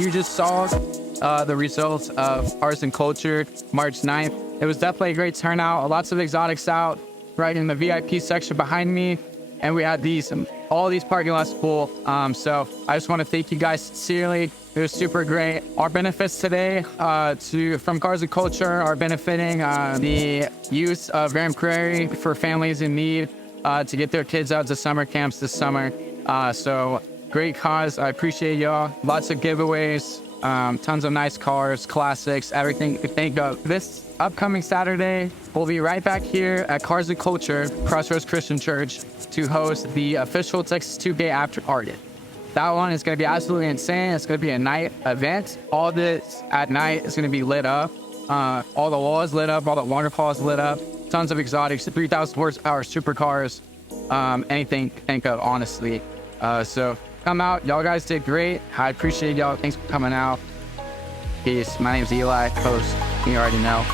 you just saw the results of Arts and Culture March 9th. It was definitely a great turnout. Lots of exotics out right in the VIP section behind me. And we had all these parking lots full. So I just want to thank you guys sincerely. It was super great. Our benefits today from Cars and Culture are benefiting the youth of Graham Prairie for families in need to get their kids out to summer camps this summer. So great cause. I appreciate y'all. Lots of giveaways, tons of nice cars, classics, everything you could think of. This upcoming Saturday, we'll be right back here at Cars and Culture, Crossroads Christian Church, to host the official Texas 2K after party. That one is going to be absolutely insane. It's going to be a night event. All this at night is going to be lit up. All the walls lit up, all the waterfalls lit up. Tons of exotics, 3,000 horsepower supercars, anything you think of, honestly. So come out. Y'all guys did great. I appreciate y'all. Thanks for coming out. Peace. My name's Eli, host. You already know.